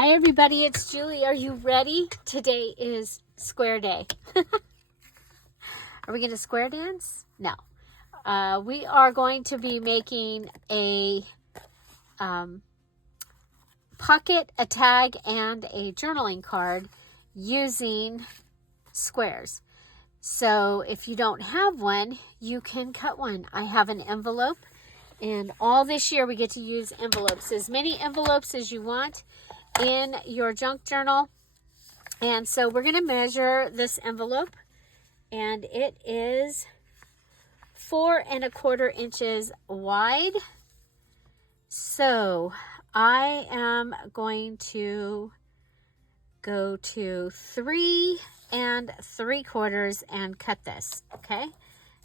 Hi everybody, it's Julie. Are you ready? Today is square day. Are we going to square dance? No. We are going to be making a pocket, a tag, and a journaling card using squares. So if you don't have one, you can cut one. I have an envelope, and all this year we get to use envelopes. As many envelopes as you want in your junk journal. And so we're going to measure this envelope, and it is 4 1/4 inches wide. So I am going to go to 3 3/4 and cut this. Okay,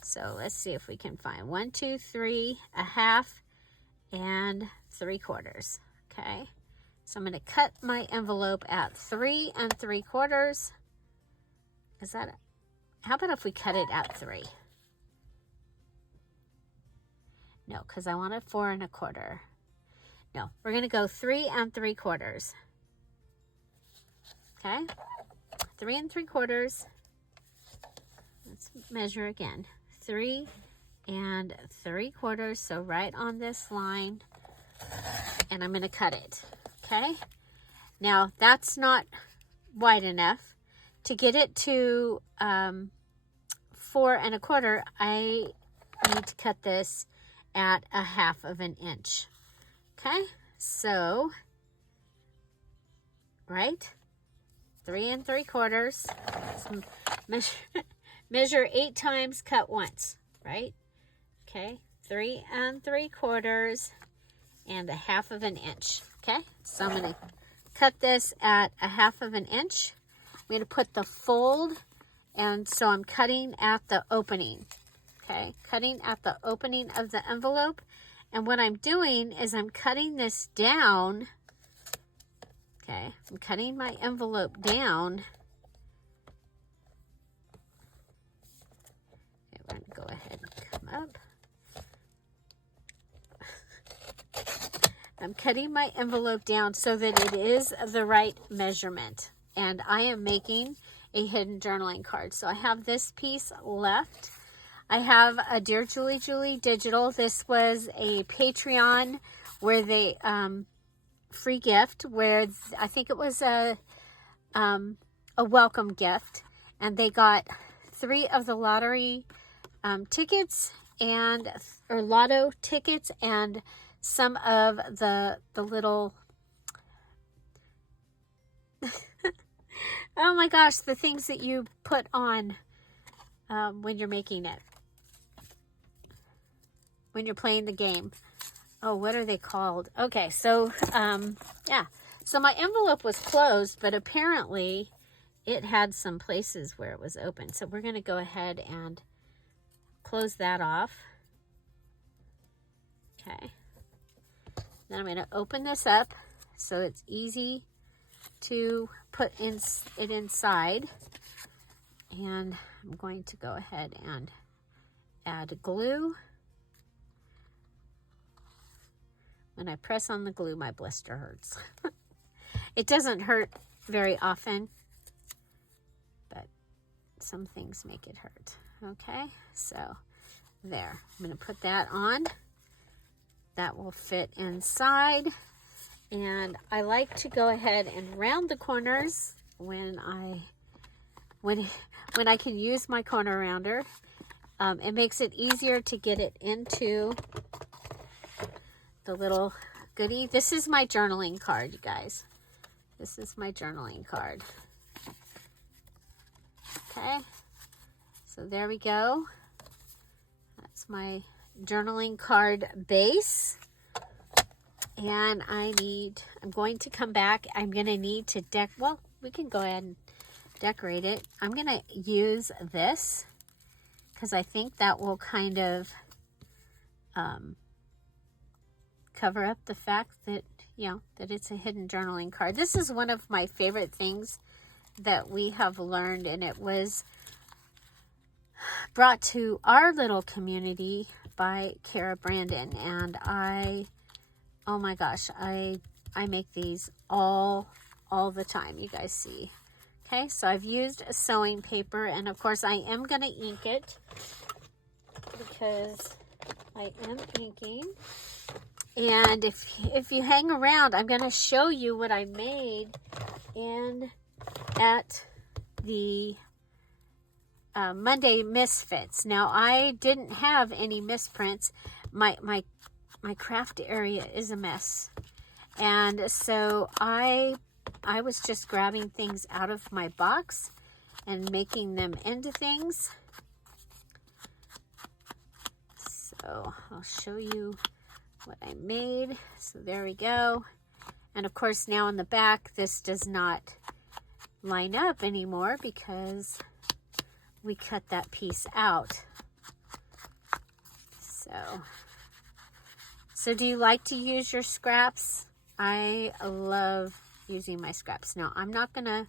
so let's see if we can find 1, 2, 3, 1/2 and 3/4. Okay, so I'm going to cut my envelope at 3 3/4. Is that, how about if we cut it at 3? No, because I want it 4 1/4. No, we're going to go 3 3/4. Okay, 3 3/4. Let's measure again. 3 3/4. So right on this line, and I'm going to cut it. Okay, now that's not wide enough. To get it to 4 1/4, I need to cut this at 1/2 inch. Okay, so right, 3 3/4. Measure 8 times, cut once. Right. Okay, 3 3/4 and 1/2 inch. Okay, so I'm going to cut this at 1/2 inch. I'm going to put the fold, and so I'm cutting at the opening. Okay, cutting at the opening of the envelope. And what I'm doing is I'm cutting this down. Okay, I'm cutting my envelope down. Okay, we're going to go ahead and come up. I'm cutting my envelope down so that it is the right measurement. And I am making a hidden journaling card. So I have this piece left. I have a Dear Julie Julie digital. This was a Patreon where they, free gift, where I think it was a welcome gift. And they got 3 of the lottery tickets or lotto tickets, and some of the little, oh my gosh, the things that you put on when you're making it, when you're playing the game. Oh, what are they called? Okay, so yeah, so my envelope was closed, but apparently it had some places where it was open. So we're going to go ahead and close that off. Okay. Then I'm going to open this up so it's easy to put it inside. And I'm going to go ahead and add glue. When I press on the glue, my blister hurts. It doesn't hurt very often, but some things make it hurt. Okay, so there. I'm going to put that on. That will fit inside. And I like to go ahead and round the corners when I can use my corner rounder. It makes it easier to get it into the little goodie. This is my journaling card, you guys. This is my journaling card. Okay, so there we go. That's my journaling card base. And I'm going to come back. I'm going to need to well, we can go ahead and decorate it. I'm going to use this because I think that will kind of cover up the fact that, you know, that it's a hidden journaling card. This is one of my favorite things that we have learned, and it was brought to our little community by Kara Brandon. And oh my gosh, I make these all all the time, you guys see. Okay, so I've used a sewing paper, and of course I am going to ink it because I am inking. And if you hang around, I'm going to show you what I made at the Monday Misfits. Now, I didn't have any misprints. My craft area is a mess. And so I was just grabbing things out of my box and making them into things. So I'll show you what I made. So there we go. And of course now in the back, this does not line up anymore because we cut that piece out. So do you like to use your scraps? I love using my scraps. Now I'm not gonna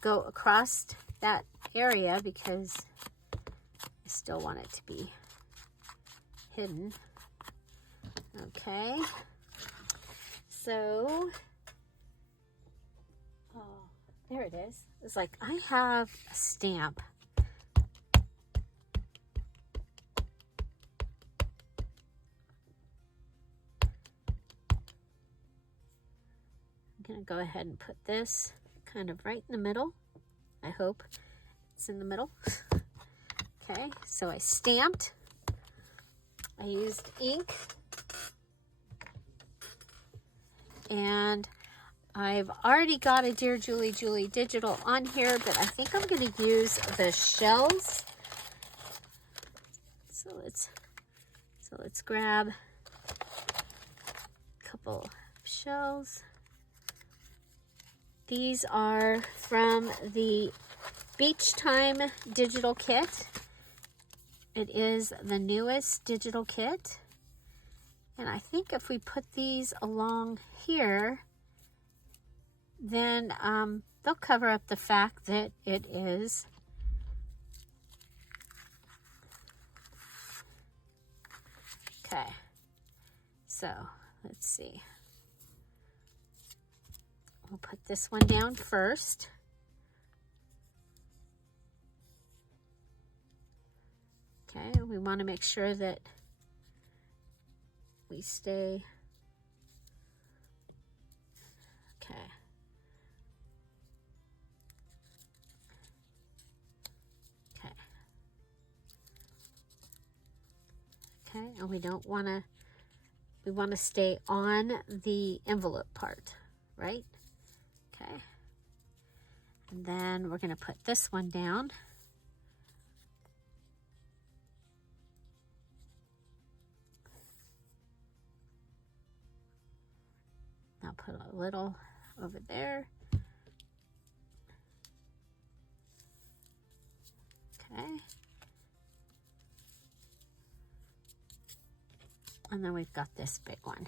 go across that area because I still want it to be hidden. Okay, so, oh, there it is. It's like I have a stamp. I'm gonna go ahead and put this kind of right in the middle. I hope it's in the middle. Okay, so I stamped. I used ink. And I've already got a Dear Julie Julie digital on here, but I think I'm going to use the shells. So let's grab a couple of shells. These are from the Beach Time digital kit. It is the newest digital kit. And I think if we put these along here, then they'll cover up the fact that it is okay. So let's see. We'll put this one down first. Okay, we want to make sure that we stay. Okay. Okay. Okay, and we don't want to, we want to stay on the envelope part, right? Okay. And then we're going to put this one down. I'll put a little over there. Okay. And then we've got this big one.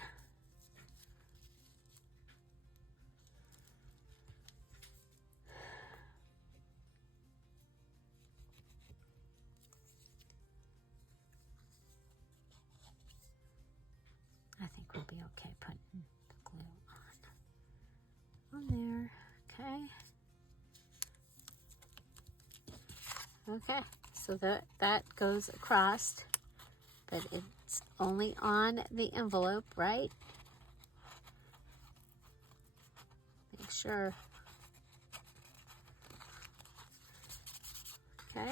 I think we'll be okay putting the glue on there. Okay, so that goes across, but it's only on the envelope, right? Make sure. Okay.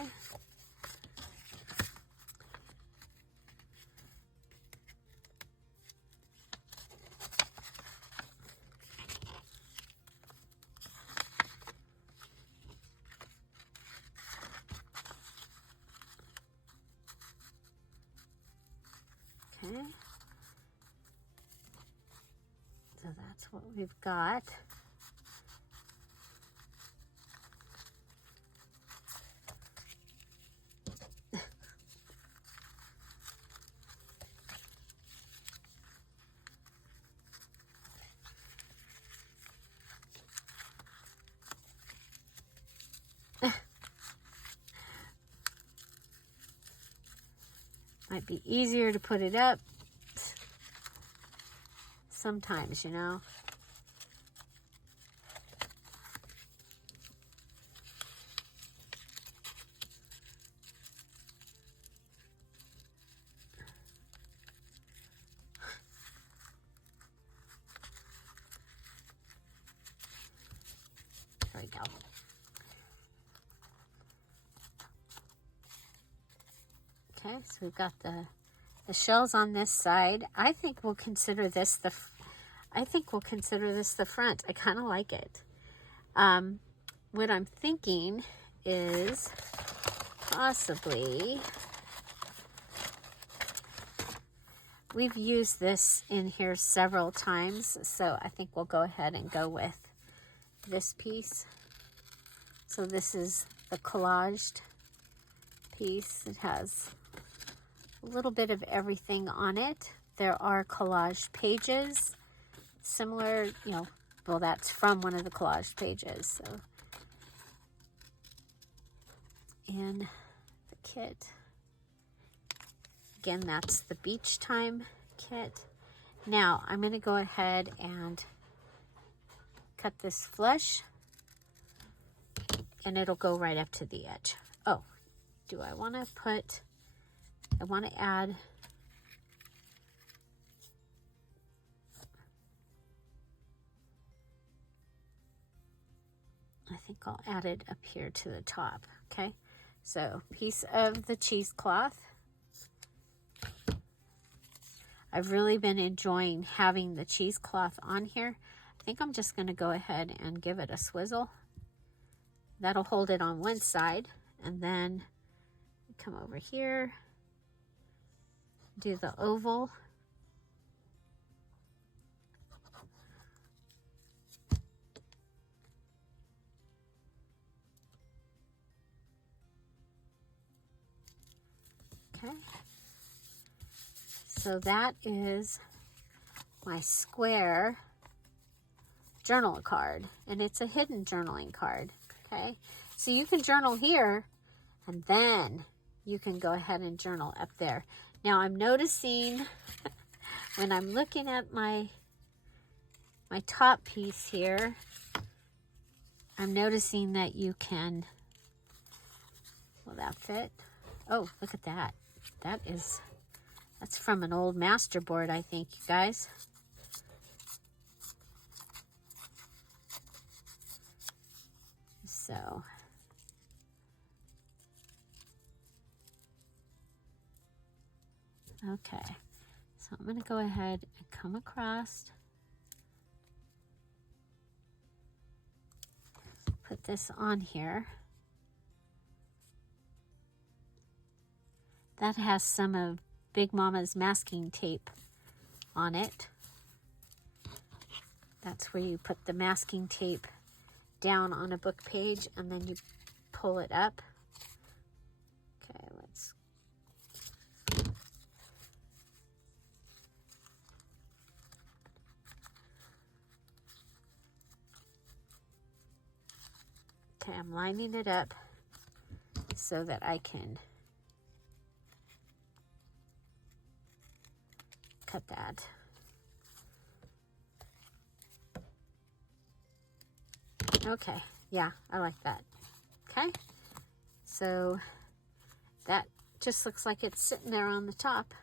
Okay, so that's what we've got. Might be easier to put it up sometimes, you know. we go. Okay, so we've got the shells on this side. I think we'll consider this the front. I kind of like it. What I'm thinking is possibly, we've used this in here several times, so I think we'll go ahead and go with this piece. So this is the collaged piece. It has a little bit of everything on it. There are collage pages, similar, you know, well, that's from one of the collage pages. So, in the kit, again, that's the beach time kit. Now, I'm going to go ahead and cut this flush, and it'll go right up to the edge. Oh, do I want to put, I want to add, I think I'll add it up here to the top, okay? So, piece of the cheesecloth. I've really been enjoying having the cheesecloth on here. I think I'm just going to go ahead and give it a swizzle. That'll hold it on one side, and then come over here, do the oval. Okay, so that is my square journal card, and it's a hidden journaling card. Okay, so you can journal here, and then you can go ahead and journal up there. Now I'm noticing when I'm looking at my top piece here, I'm noticing that you can, will that fit? Oh, look at that. That's from an old masterboard, I think, you guys. So, okay. So I'm going to go ahead and come across, put this on here. That has some of Big Mama's masking tape on it. That's where you put the masking tape down on a book page and then you pull it up. Okay, let's. Okay, I'm lining it up so that I can cut that. Okay, yeah, I like that. Okay, so that just looks like it's sitting there on the top.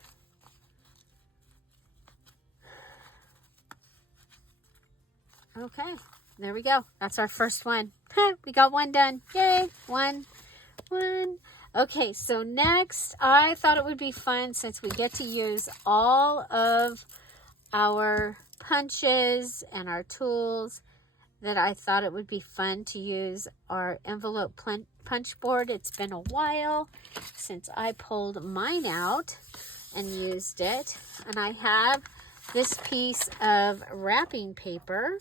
Okay, there we go. That's our first one. We got one done. Yay, one. Okay, so next, I thought it would be fun since we get to use all of our punches and our tools, that I thought it would be fun to use our envelope punch board. It's been a while since I pulled mine out and used it. And I have this piece of wrapping paper,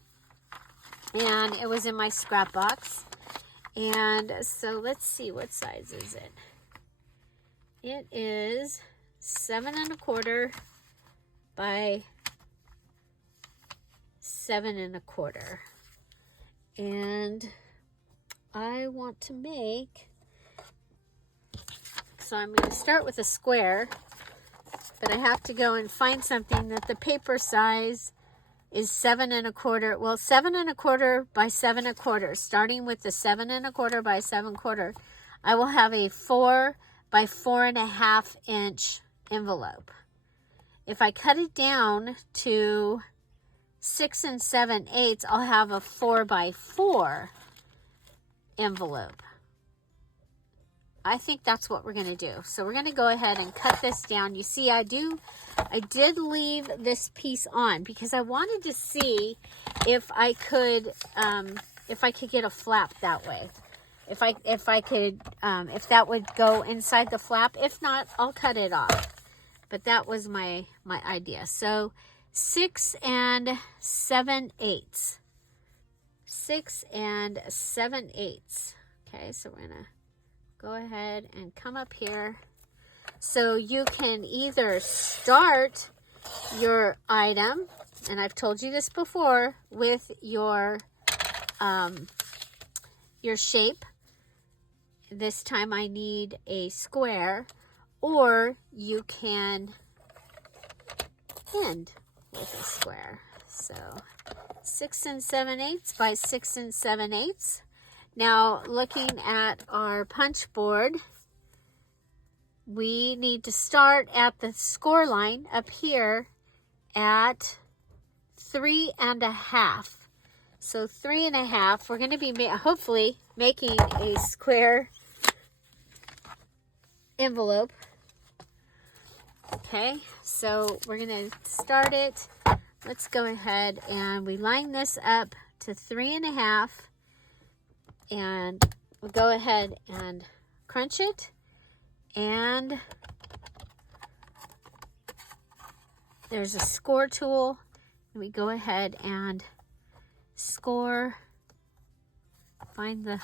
and it was in my scrap box. And so let's see, what size is it? It is 7 1/4 by 7 1/4. And I want to make, so I'm going to start with a square, but I have to go and find something that the paper size is 7 1/4. Well, 7 1/4 by 7 1/4. Starting with the 7 1/4 by 7 1/4, I will have a 4 by 4.5 inch envelope. If I cut it down to 6 7/8, I'll have a 4 by 4 envelope. I think that's what we're going to do. So we're going to go ahead and cut this down. You see, I did leave this piece on because I wanted to see if I could get a flap that way. If that would go inside the flap. If not, I'll cut it off. But that was my idea. So 6 7/8. 6 7/8. Okay, so we're gonna go ahead and come up here. So you can either start your item, and I've told you this before, with your shape. This time I need a square, or you can end with a square. So 6 7/8 by 6 7/8. Now, looking at our punch board, we need to start at the score line up here at 3 1/2. So 3 1/2, we're going to be hopefully making a square envelope. Okay, so we're going to start it. Let's go ahead and we line this up to 3 1/2, and we'll go ahead and crunch it, and there's a score tool, and we go ahead and score, find the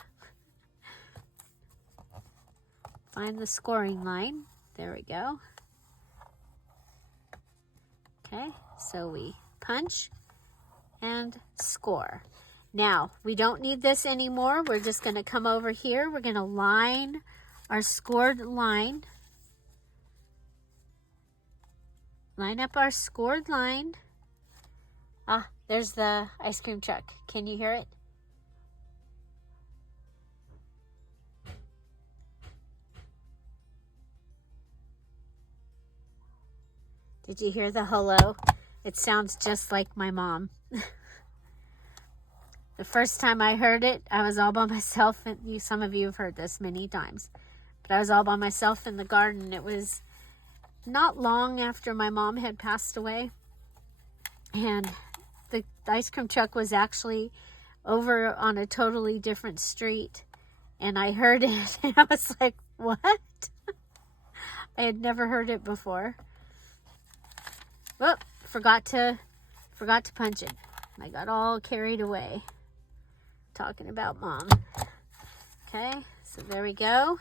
scoring line. There we go. Okay, so we punch and score. Now, we don't need this anymore. We're just going to come over here. We're going to line our scored line. Line up our scored line. Ah, there's the ice cream truck. Can you hear it? Did you hear the hello? It sounds just like my mom. The first time I heard it, I was all by myself, and some of you have heard this many times, but I was all by myself in the garden. It was not long after my mom had passed away, and the ice cream truck was actually over on a totally different street, and I heard it, and I was like, what? I had never heard it before. Whoop, forgot to punch it. I got all carried away talking about mom. Okay, so there we go.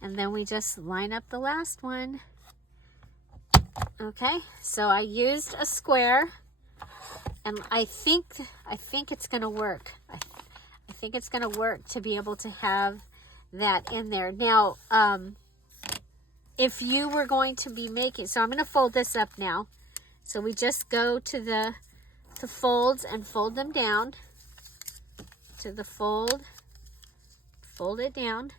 And then we just line up the last one. Okay, so I used a square, and I think it's gonna work. I think it's gonna work to be able to have that in there. Now, if you were going to be making, so I'm going to fold this up now. So we just go to the folds and fold them down. To the fold it down.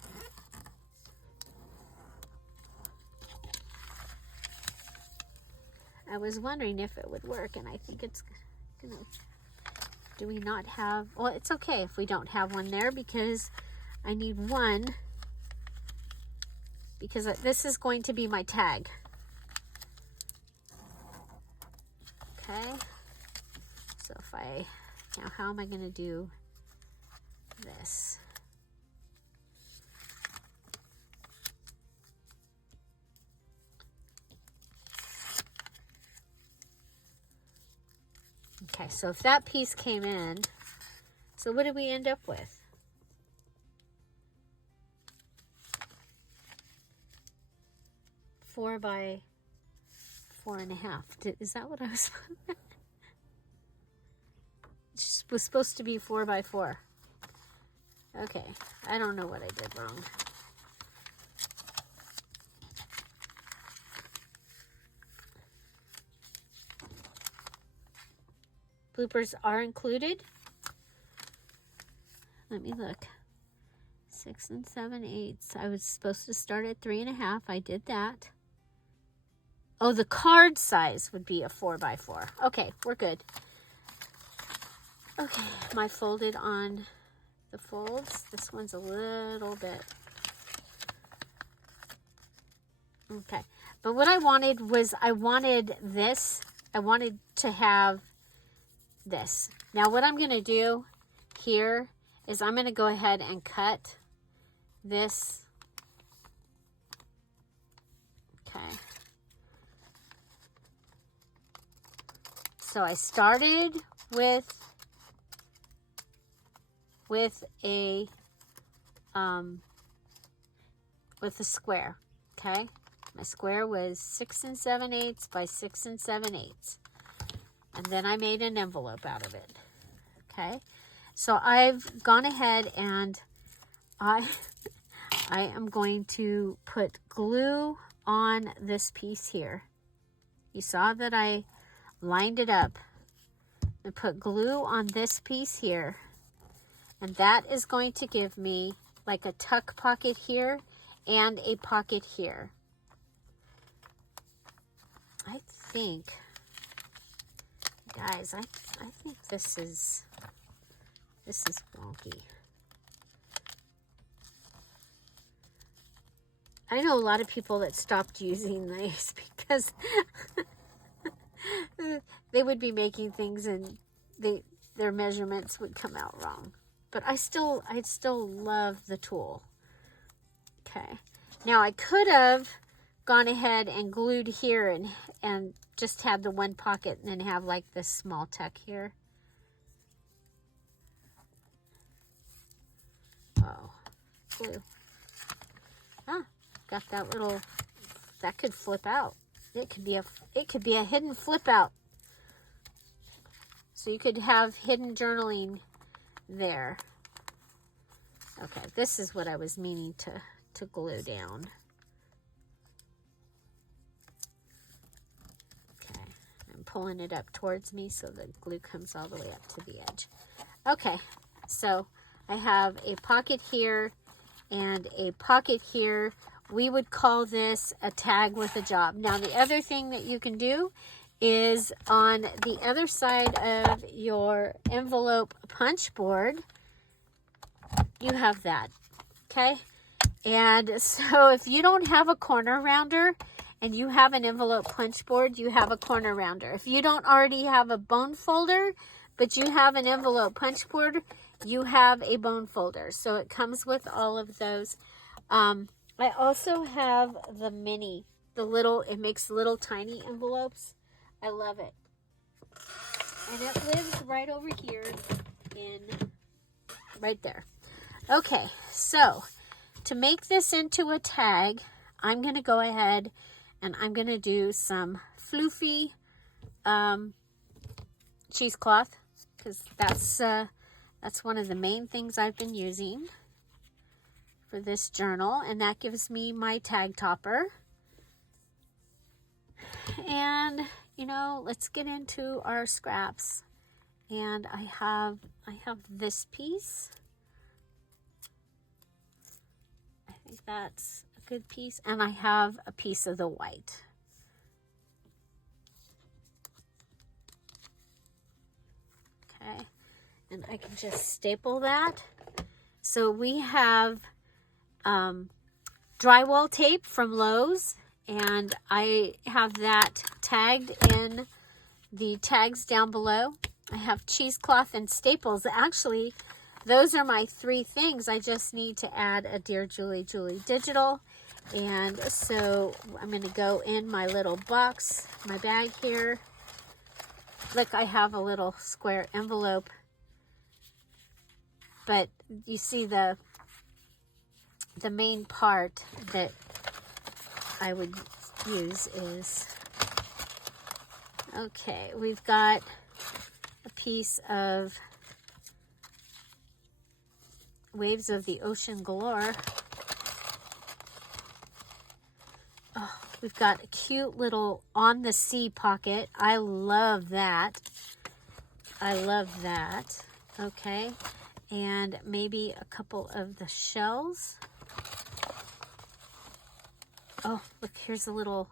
I was wondering if it would work, and I think it's going to. Do we not have, well, it's okay if we don't have one there, because I need one. Because this is going to be my tag. Okay. So now how am I going to do this? Okay, so if that piece came in, so what did we end up with? 4 by 4 1/2. Is that what I was? It was supposed to be 4 by 4. Okay, I don't know what I did wrong. Bloopers are included. Let me look. 6 7/8. I was supposed to start at 3 1/2. I did that. Oh, the card size would be a 4 by 4. Okay, we're good. Okay, my folded on the folds. This one's a little bit. Okay. But what I wanted was I wanted this. I wanted to have this. Now what I'm going to do here is I'm going to go ahead and cut this. Okay. So I started with a square. Okay. My square was 6 7/8 by 6 7/8. And then I made an envelope out of it. Okay. So I've gone ahead and I am going to put glue on this piece here. You saw that I lined it up and put glue on this piece here. And that is going to give me like a tuck pocket here and a pocket here. I think, guys, I think this is wonky. I know a lot of people that stopped using these because they would be making things and their measurements would come out wrong. But I still love the tool. Okay. Now I could have gone ahead and glued here and just had the one pocket and then have like this small tuck here. Oh, glue. Ah, got that little, that could flip out. It could be a hidden flip out. So you could have hidden journaling there. Okay, this is what I was meaning to glue down. Okay, I'm pulling it up towards me so the glue comes all the way up to the edge. Okay, so I have a pocket here and a pocket here. We would call this a tag with a job. Now the other thing that you can do is on the other side of your envelope punch board, you have that, okay? And so if you don't have a corner rounder and you have an envelope punch board, you have a corner rounder. If you don't already have a bone folder, but you have an envelope punch board, you have a bone folder. So it comes with all of those. I also have the mini, it makes little tiny envelopes. I love it. And it lives right over here right there. Okay, so to make this into a tag, I'm going to go ahead and I'm going to do some floofy cheesecloth because that's one of the main things I've been using for this journal, and that gives me my tag topper. And you know, let's get into our scraps. And I have this piece. I think that's a good piece. And I have a piece of the white. Okay. And I can just staple that. So we have drywall tape from Lowe's. And I have that tagged in the tags down below. I have cheesecloth and staples. Actually, those are my 3 things. I just need to add a Dear Julie digital. And so I'm going to go in my little box, my bag here. Look, I have a little square envelope. But you see the main part that I would use is, okay, we've got a piece of Waves of the Ocean Galore. Oh, we've got a cute little On the Sea pocket. I love that. I love that. Okay, and maybe a couple of the shells. Oh, look, here's a little...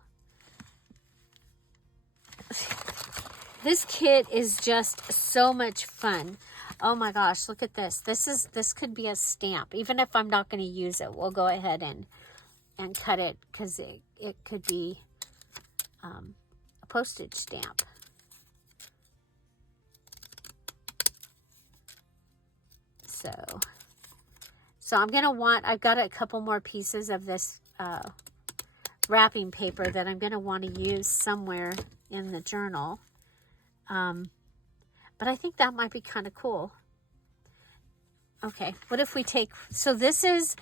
This kit is just so much fun. Oh my gosh, look at this. This could be a stamp. Even if I'm not going to use it, we'll go ahead and cut it, because it could be a postage stamp. So I'm going to I've got a couple more pieces of this wrapping paper that I'm going to want to use somewhere in the journal. But I think that might be kind of cool. Okay, what if we take, so this is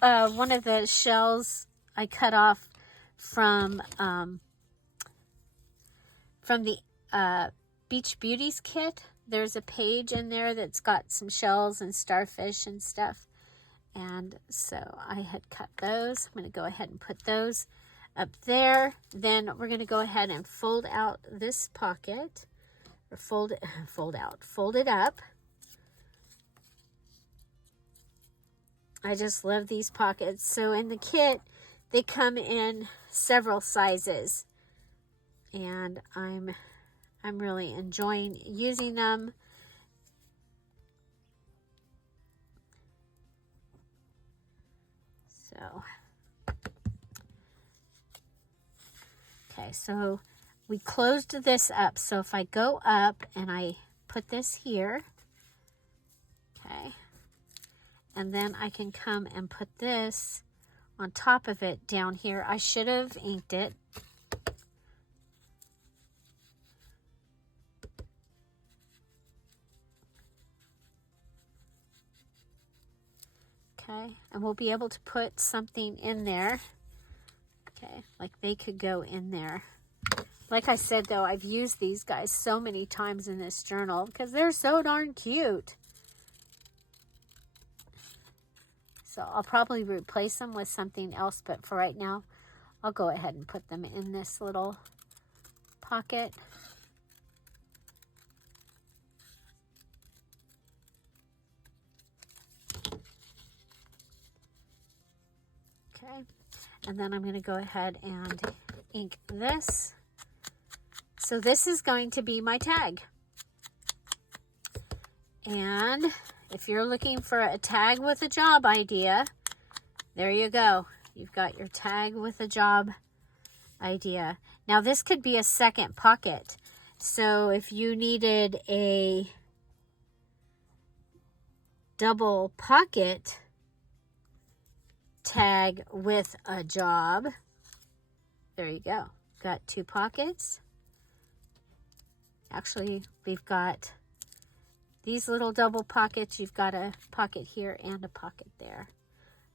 one of the shells I cut off from the Beach Beauties kit. There's a page in there that's got some shells and starfish and stuff. And so I had cut those. I'm going to go ahead and put those up there. Then we're going to go ahead and fold out this pocket, or fold it up. I just love these pockets. So in the kit, they come in several sizes, and I'm really enjoying using them. So, okay, so we closed this up. So if I go up and I put this here, okay, and then I can come and put this on top of it down here. I should have inked it. Okay, and we'll be able to put something in there. Okay, like they could go in there. Like I said, though, I've used these guys so many times in this journal because they're so darn cute. So I'll probably replace them with something else, but for right now, I'll go ahead and put them in this little pocket. Okay, and then I'm going to go ahead and ink this. So this is going to be my tag. And if you're looking for a tag with a job idea, there you go. You've got your tag with a job idea. Now this could be a second pocket. So if you needed a double pocket tag with a job, there you go. Got two pockets. Actually, we've got these little double pockets. You've got a pocket here and a pocket there.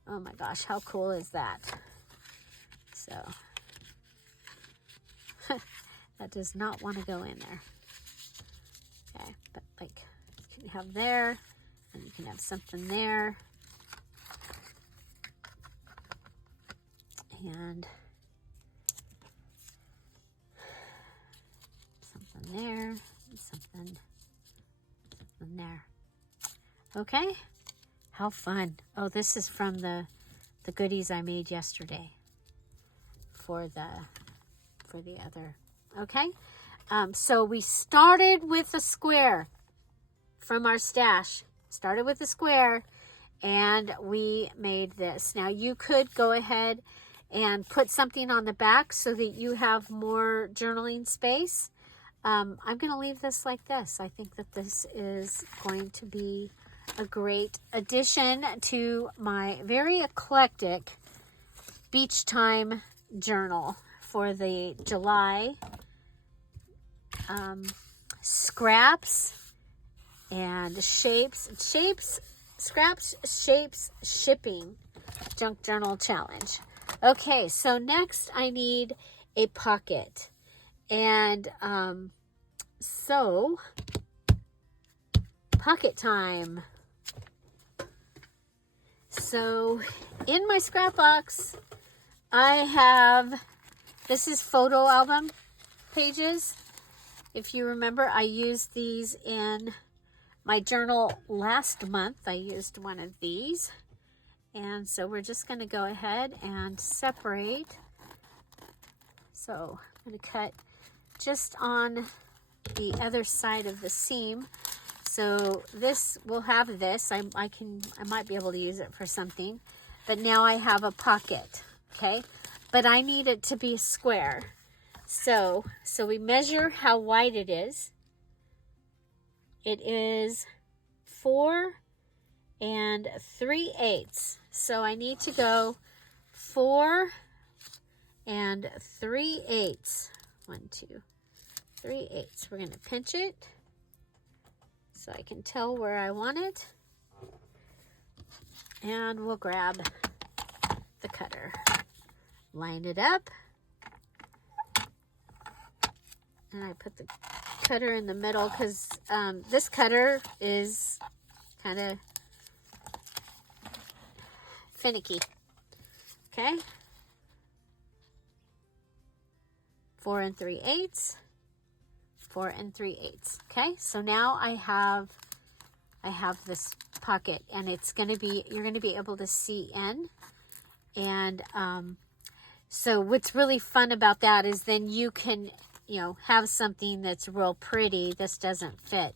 Oh my gosh, how cool is that? So that does not want to go in there. Okay, but like you can have there, and you can have something there. And something there, and something there. Okay, how fun. Oh, this is from the goodies I made yesterday for the other. Okay, so we started with a square from our stash. Started with a square, and we made this. Now you could go ahead and put something on the back so that you have more journaling space. I'm going to leave this like this. I think that this is going to be a great addition to my very eclectic beach time journal for the July scraps and scraps, shapes, shipping junk journal challenge. Okay, so next I need a pocket. And so pocket time. So in my scrap box, I have, this is photo album pages. If you remember, I used these in my journal last month. I used one of these. And so we're just going to go ahead and separate. So I'm going to cut just on the other side of the seam. so this will have this. I might be able to use it for something, but now I have a pocket, okay? But I need it to be square. So we measure how wide it is. It is 4 3/8. So I need to go 4 3/8. 1, 2, 3/8. We're going to pinch it so I can tell where I want it. And we'll grab the cutter. Line it up. And I put the cutter in the middle because this cutter is kind of finicky. Okay. 4 3/8. 4 3/8. Okay, so now I have this pocket, and it's going to be, you're going to be able to see in. And so what's really fun about that is then you can, you know, have something that's real pretty. This doesn't fit,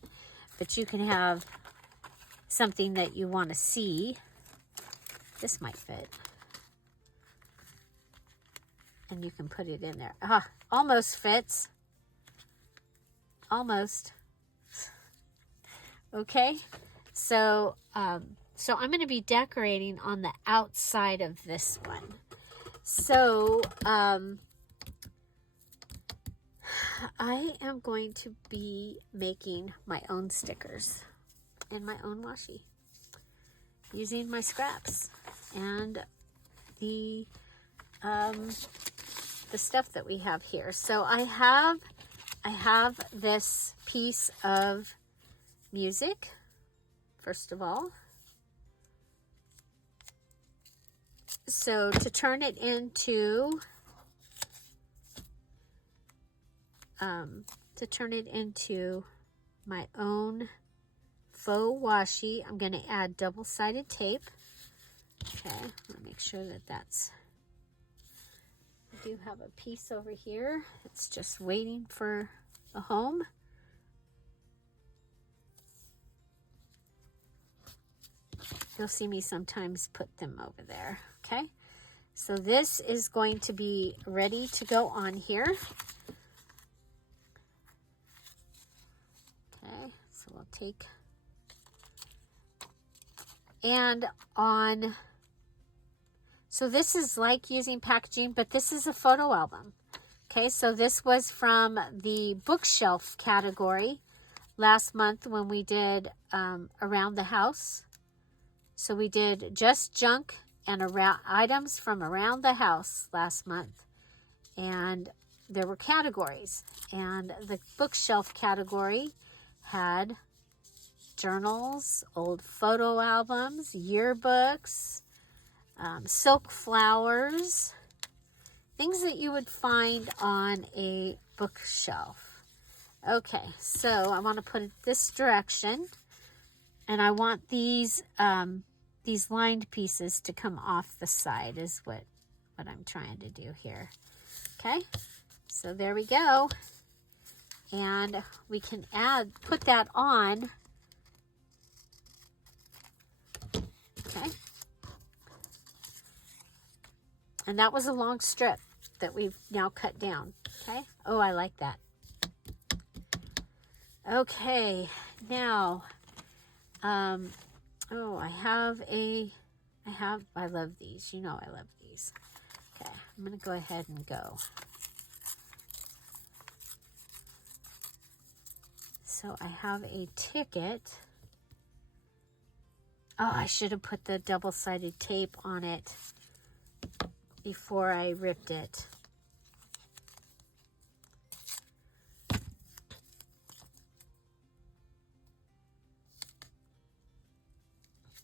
but you can have something that you want to see. This might fit. And you can put it in there. Almost fits. Almost. Okay. So, so I'm going to be decorating on the outside of this one. So, I am going to be making my own stickers and my own washi using my scraps and the stuff that we have here. So I have this piece of music, first of all. So to turn it into my own faux washi, I'm going to add double-sided tape. Okay, I'm going to make sure that that's, I do have a piece over here. It's just waiting for a home. You'll see me sometimes put them over there. Okay, so this is going to be ready to go on here. Okay, so we'll take, and on, so this is like using packaging, but this is a photo album. Okay, so this was from the bookshelf category last month when we did around the house. So we did just junk and around items from around the house last month. And there were categories. And the bookshelf category had journals, old photo albums, yearbooks, silk flowers, things that you would find on a bookshelf. Okay, so I want to put it this direction, and I want these lined pieces to come off the side is what I'm trying to do here. Okay, so there we go. And we can put that on. Okay. And that was a long strip that we've now cut down. Okay. Oh, I like that. Okay. Now, oh, I love these. You know I love these. Okay. I'm going to go ahead and go. So I have a ticket. Oh, I should have put the double-sided tape on it before I ripped it.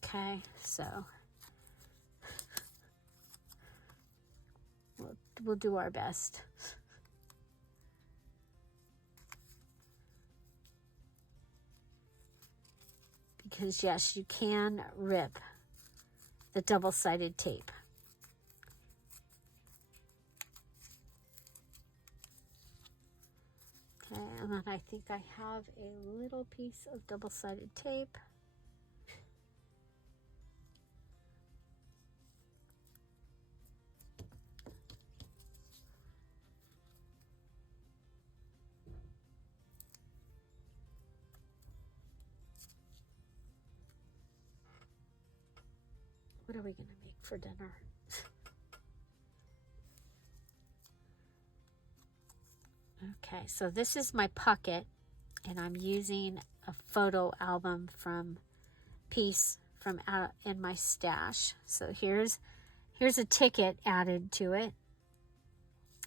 Okay, so we'll do our best. Because yes, you can rip the double-sided tape. Okay, and then I think I have a little piece of double-sided tape. What are we going to make for dinner? Okay, so this is my pocket, and I'm using a photo album piece from out in my stash. So here's a ticket added to it.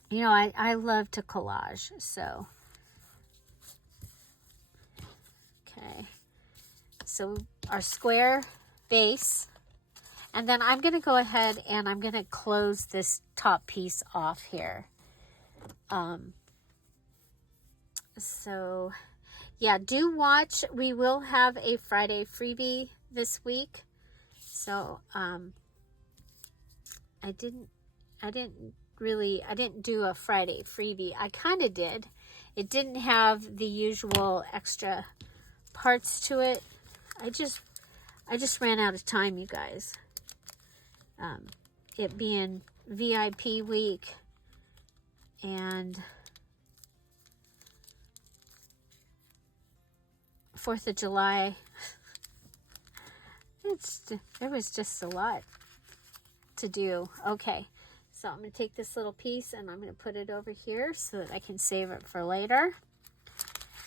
You know, I love to collage, so. Okay, so our square base, and then I'm going to go ahead and I'm going to close this top piece off here. So yeah, do watch. We will have a Friday freebie this week. So I didn't do a Friday freebie. I kind of did. It didn't have the usual extra parts to it. I just ran out of time, you guys. It being VIP week and 4th of July, there was just a lot to do. Okay, so I'm going to take this little piece and I'm going to put it over here so that I can save it for later.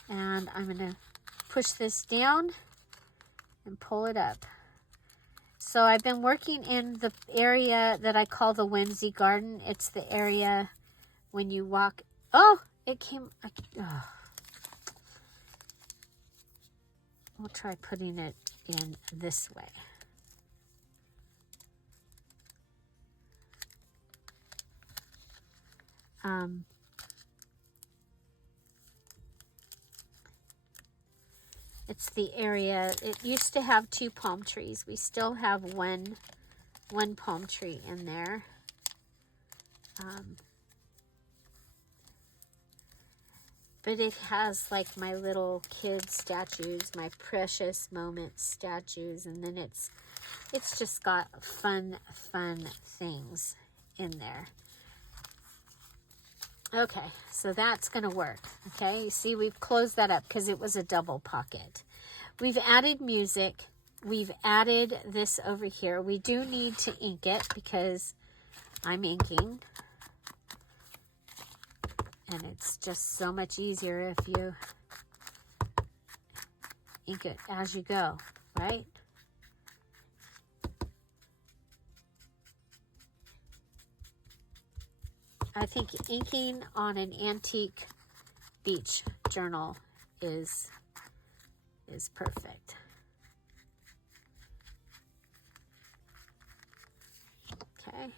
And I'm going to push this down and pull it up. So I've been working in the area that I call the Whimsy Garden. It's the area when you walk. Oh, it came. Oh. We'll try putting it in this way. It's the area. It used to have 2 palm trees. We still have one palm tree in there. But it has like my little kid statues, my precious moments statues, and then it's just got fun things in there. Okay, so that's going to work. Okay, you see we've closed that up because it was a double pocket. We've added music. We've added this over here. We do need to ink it because I'm inking. And it's just so much easier if you ink it as you go, right? I think inking on an antique beach journal is perfect. Okay.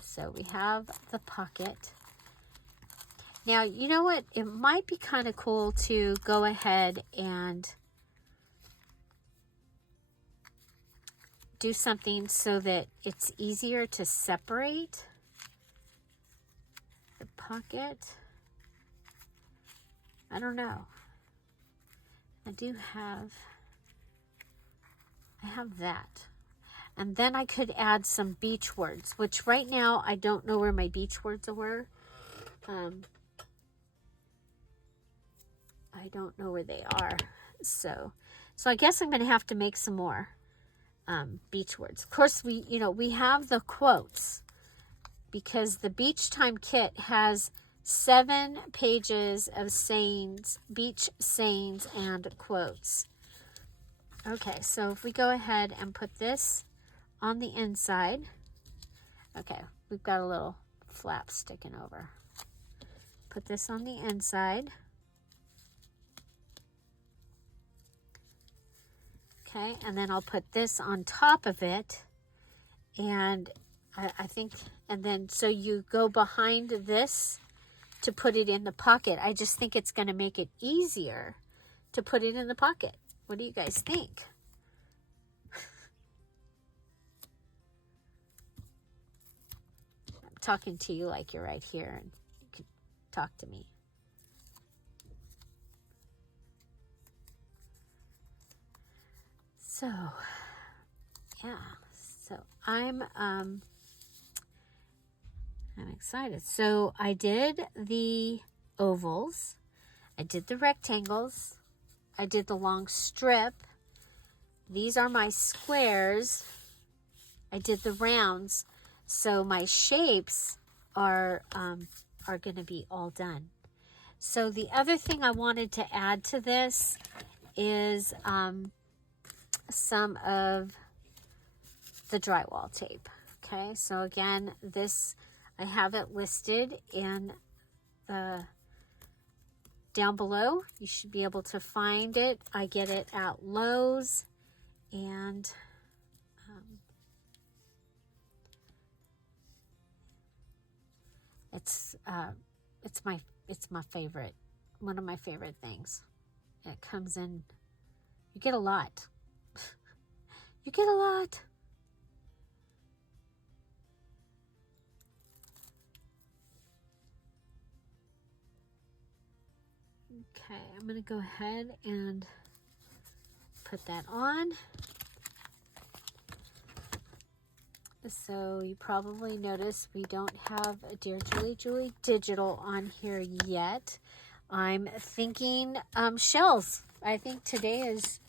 So we have the pocket. Now, you know what? It might be kind of cool to go ahead and do something so that it's easier to separate the pocket. I don't know. I have that. And then I could add some beach words, which right now I don't know where my beach words were. I don't know where they are. So I guess I'm going to have to make some more beach words. Of course, we have the quotes because the Beach Time kit has 7 pages of sayings, beach sayings and quotes. Okay, so if we go ahead and put this on the inside. Okay, we've got a little flap sticking over. Put this on the inside. Okay, and then I'll put this on top of it. And I think, and then so you go behind this to put it in the pocket. I just think it's going to make it easier to put it in the pocket. What do you guys think? I'm talking to you like you're right here and you talk to me. So, yeah. So I'm excited. So I did the ovals. I did the rectangles. I did the long strip. These are my squares. I did the rounds. So my shapes are going to be all done. So the other thing I wanted to add to this is some of the drywall tape. Okay, so again, this, I have it listed in the down below. You should be able to find it. I get it at Lowe's, and it's my favorite, one of my favorite things. It comes in, you get a lot. You get a lot. Okay, I'm going to go ahead and put that on. So you probably noticed we don't have a Dear Julie Julie digital on here yet. I'm thinking shells. I think today is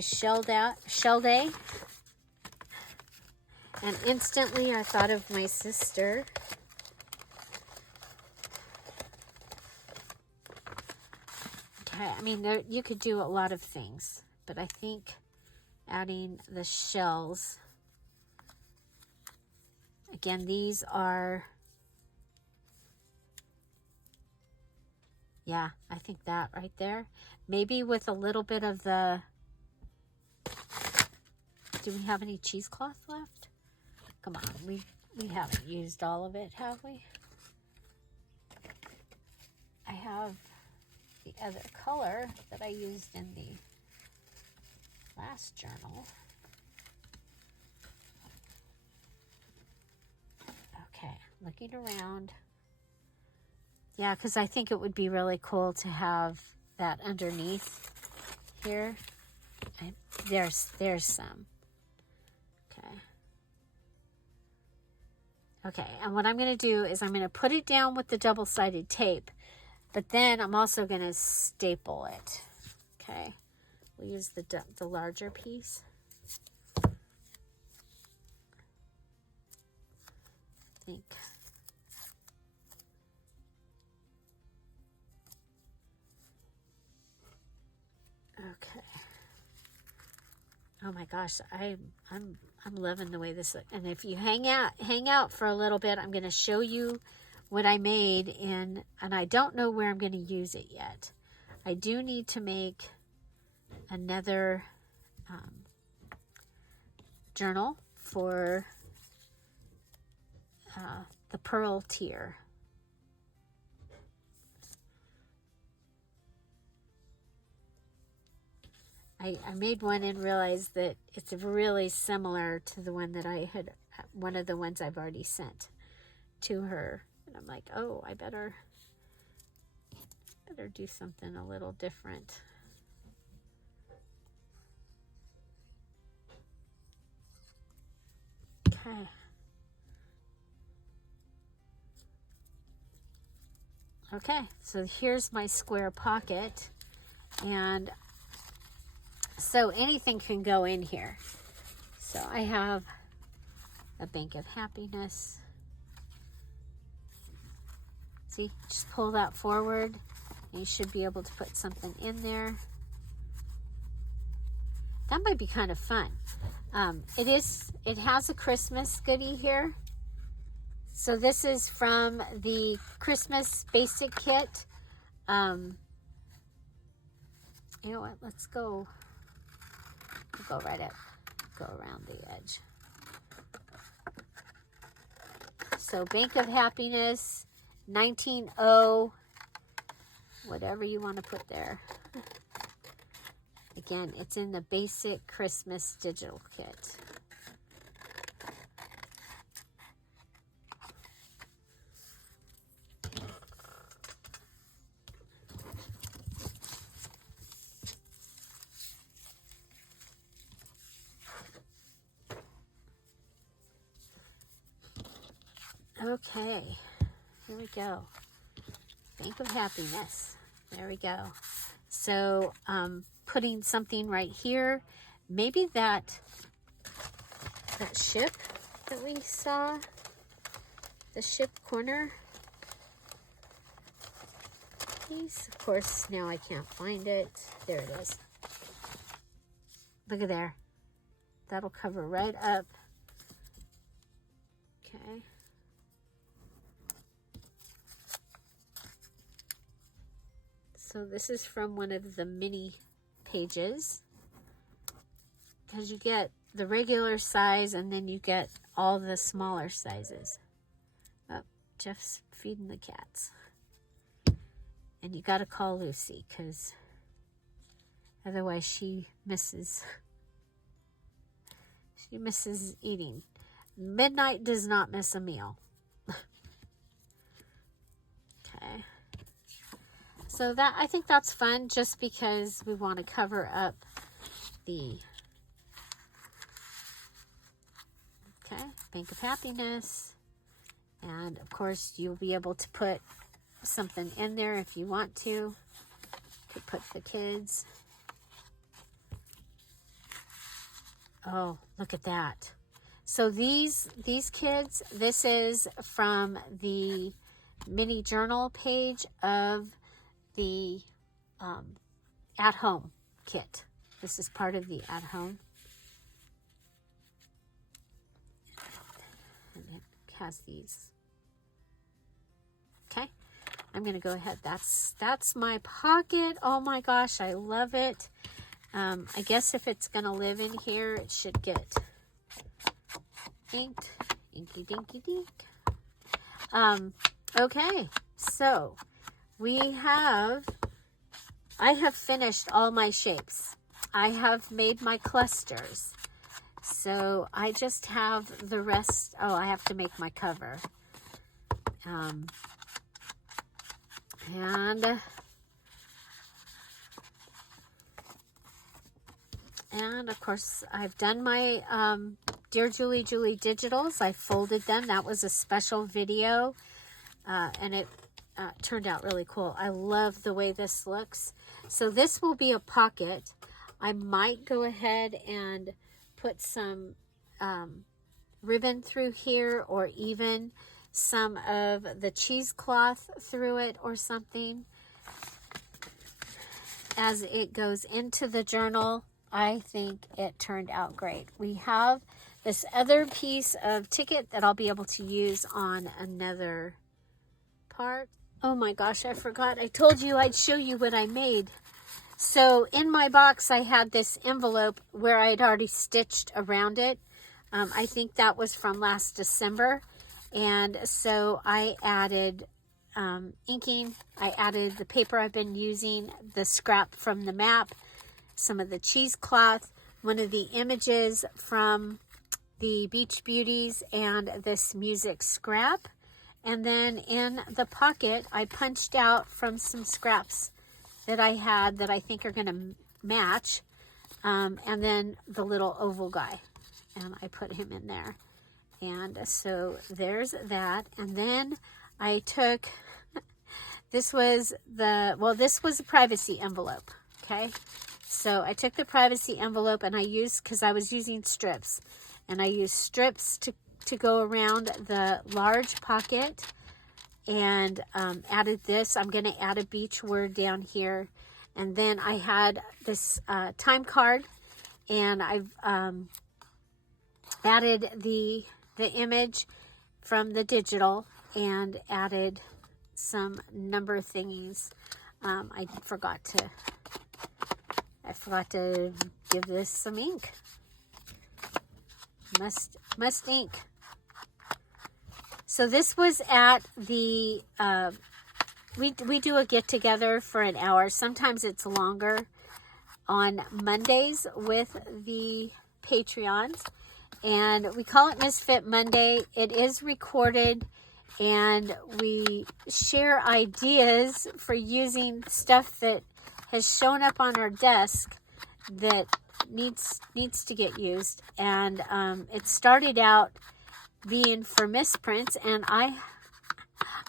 shell day. And instantly I thought of my sister. Okay, I mean, you could do a lot of things, but I think adding the shells, again, these are, yeah, I think that right there. Maybe with a little bit of the, do we have any cheesecloth left? Come on, we haven't used all of it, have we? I have the other color that I used in the last journal. Okay, looking around. Yeah, because I think it would be really cool to have that underneath here. There's some. Okay. Okay, and what I'm going to do is I'm going to put it down with the double-sided tape, but then I'm also going to staple it. Okay, we'll use the larger piece. I think. Okay. Oh my gosh, I'm loving the way this looks. And if you hang out for a little bit, I'm going to show you what I made and I don't know where I'm going to use it yet. I do need to make another journal for the pearl tier. I made one and realized that it's really similar to the one that I had, one of the ones I've already sent to her. And I'm like, oh, I better do something a little different. Okay. Okay, so here's my square pocket. And so anything can go in here. So I have a bank of happiness. See, just pull that forward. And you should be able to put something in there. That might be kind of fun. It has a Christmas goodie here. So this is from the Christmas basic kit. You know what? Let's go. We'll go right up. Go around the edge. So Bank of Happiness, 1900, whatever you want to put there. Again, it's in the basic Christmas digital kit. Okay, here we go. Bank of Happiness. There we go. So, putting something right here. Maybe that ship that we saw, the ship corner piece. Of course, now I can't find it. There it is. Look at there. That'll cover right up. Okay. So this is from one of the mini pages, because you get the regular size and then you get all the smaller sizes. Oh, Jeff's feeding the cats. And you got to call Lucy, because otherwise she misses eating. Midnight does not miss a meal. Okay. So that, I think that's fun, just because we want to cover up the, okay, Bank of Happiness. And of course you'll be able to put something in there if you want to put the kids. Oh, look at that. So these kids, this is from the mini journal page of the at-home kit. This is part of the at-home. And it has these. Okay, I'm going to go ahead. That's my pocket. Oh my gosh, I love it. I guess if it's going to live in here, it should get inked. Inky dinky dink. Okay, so I have finished all my shapes. I have made my clusters. So I just have the rest. Oh, I have to make my cover. And of course, I've done my Dear Julie digitals. I folded them. That was a special video, and it turned out really cool. I love the way this looks. So this will be a pocket. I might go ahead and put some ribbon through here, or even some of the cheesecloth through it or something as it goes into the journal. I think it turned out great. We have this other piece of ticket that I'll be able to use on another part. Oh my gosh, I forgot. I told you I'd show you what I made. So in my box, I had this envelope where I'd already stitched around it. I think that was from last December. And so I added inking. I added the paper I've been using, the scrap from the map, some of the cheesecloth, one of the images from the Beach Beauties, and this music scrap. And then in the pocket, I punched out from some scraps that I had that I think are going to match. And then the little oval guy. And I put him in there. And so there's that. And then I took, this was a privacy envelope. Okay. So I took the privacy envelope and I used, because I was using strips, and I used strips to go around the large pocket, and added this. I'm going to add a beach word down here. And then I had this time card, and I've added the image from the digital, and added some number thingies. I forgot to give this some ink. Must ink. So this was at the, we do a get together for an hour. Sometimes it's longer, on Mondays with the Patreons. And we call it Misfit Monday. It is recorded, and we share ideas for using stuff that has shown up on our desk that needs to get used. And it started out being for misprints, and I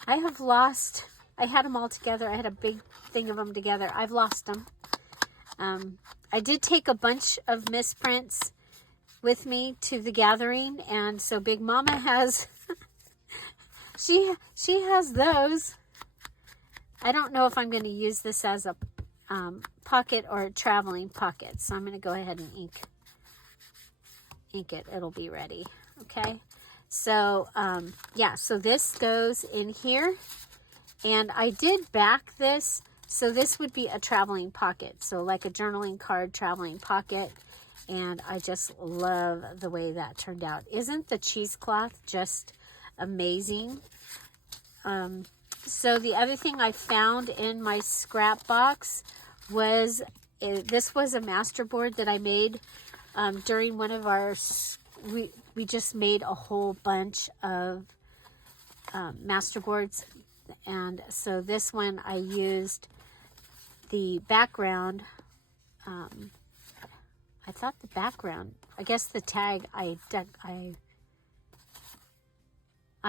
have lost, I had them all together. I had a big thing of them together. I've lost them. I did take a bunch of misprints with me to the gathering, and so Big Mama has, she has those. I don't know if I'm going to use this as a pocket or a traveling pocket, so I'm going to go ahead and ink it. It'll be ready. Okay, so yeah, so this goes in here, and I did back this, so this would be a traveling pocket, so like a journaling card traveling pocket, and I just love the way that turned out. Isn't the cheesecloth just amazing? So the other thing I found in my scrap box was, this was a masterboard that I made during one of our, we just made a whole bunch of masterboards, and so this one I used the background. I thought the background, I guess the tag, I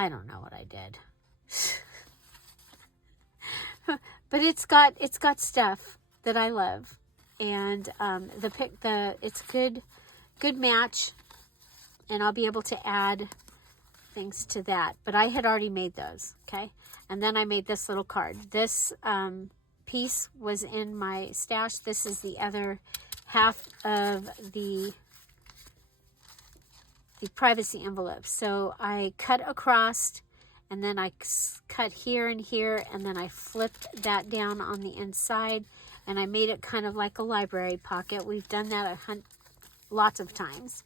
don't know what I did. But it's got stuff that I love, and it's good match, and I'll be able to add things to that. But I had already made those, okay? And then I made this little card. This piece was in my stash. This is the other half of the privacy envelope. So I cut across, and then I cut here and here, and then I flipped that down on the inside, and I made it kind of like a library pocket. We've done that lots of times.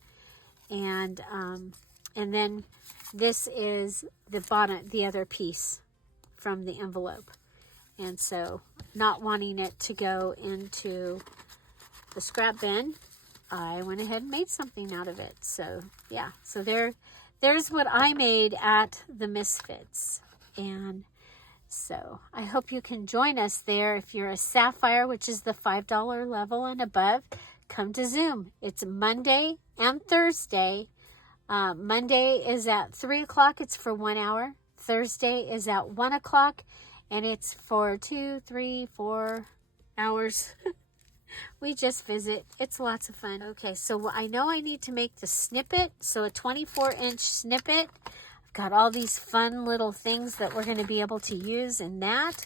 And then this is the bottom, the other piece from the envelope. And so, not wanting it to go into the scrap bin, I went ahead and made something out of it. So yeah, so there's what I made at the Misfits. And so I hope you can join us there. If you're a Sapphire, which is the $5 level and above, come to Zoom. It's Monday and Thursday. Monday is at 3 o'clock. It's for 1 hour. Thursday is at 1 o'clock, and it's for 2, 3, 4 hours. We just visit. It's lots of fun. Okay, so I know I need to make the snippet. So a 24-inch snippet. I've got all these fun little things that we're going to be able to use in that,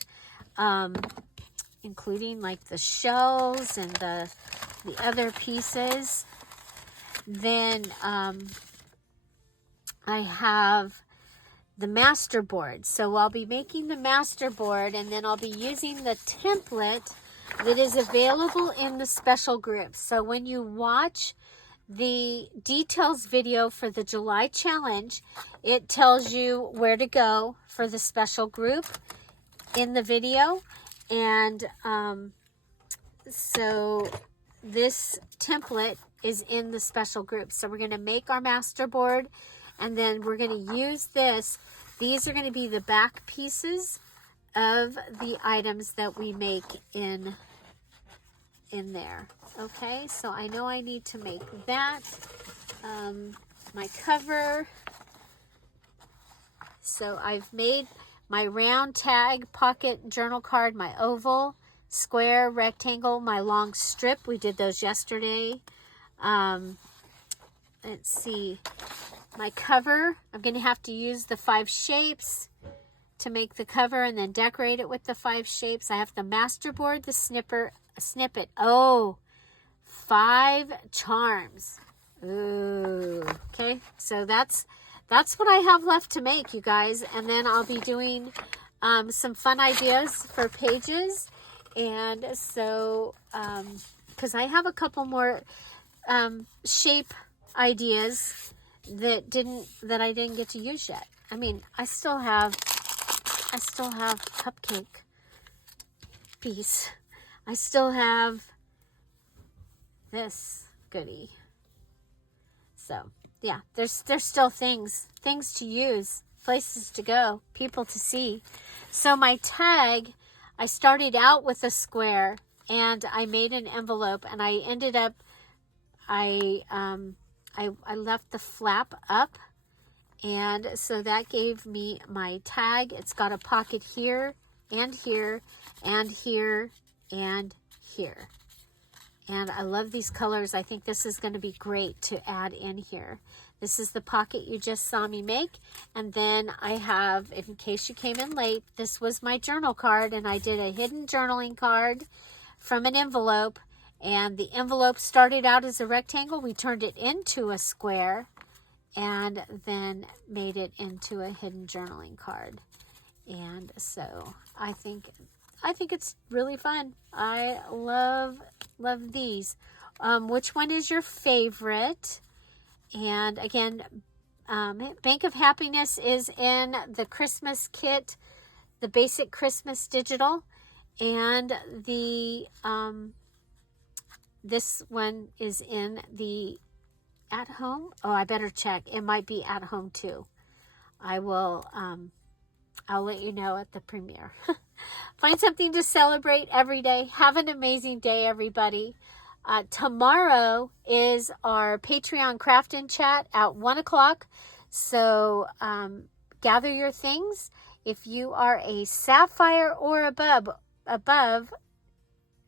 including like the shells and the other pieces. Then I have the master board. So I'll be making the master board, and then I'll be using the template that is available in the special groups. So when you watch the details video for the July challenge, it tells you where to go for the special group in the video. And so this template is in the special group. So we're going to make our master board, and then we're going to use this. These are going to be the back pieces of the items that we make in there. Okay, so I know I need to make that. My cover. So I've made my round tag, pocket journal card, my oval, square, rectangle, my long strip. We did those yesterday. Let's see. My cover, I'm going to have to use the 5 shapes to make the cover and then decorate it with the 5 shapes. I have the master board, the snippet. Oh, 5 charms. Ooh, okay. So that's what I have left to make, you guys. And then I'll be doing some fun ideas for pages. And so, because I have a couple more shape ideas that I didn't get to use yet. I mean, I still have cupcake piece. I still have this goodie. So yeah, there's still things to use, places to go, people to see. So my tag, I started out with a square, and I made an envelope, and I ended up, I left the flap up, And so that gave me my tag. It's got a pocket here and here and here and here. And I love these colors. I think this is going to be great to add in here. This is the pocket you just saw me make. And then I have, in case you came in late, this was my journal card. And I did a hidden journaling card from an envelope. And the envelope started out as a rectangle. We turned it into a square and then made it into a hidden journaling card. And so I think it's really fun. I love these. Which one is your favorite? And again, Bank of Happiness is in the Christmas kit, the basic Christmas digital, and the this one is in the at home. Oh, I better check. It might be at home too. I will. I'll let you know at the premiere. Find something to celebrate every day. Have an amazing day, everybody. Tomorrow is our Patreon Craft and Chat at 1 o'clock. So gather your things. If you are a sapphire or above,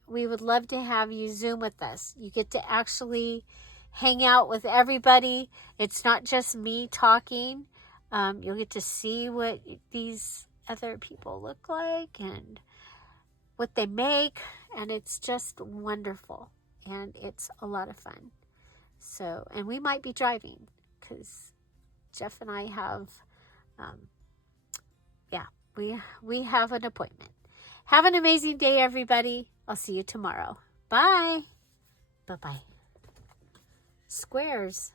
we would love to have you Zoom with us. You get to actually hang out with everybody. It's not just me talking. You'll get to see what these other people look like and what they make. And it's just wonderful. And it's a lot of fun. So, and we might be driving because Jeff and I have, we have an appointment. Have an amazing day, everybody. I'll see you tomorrow. Bye. Bye-bye. Squares.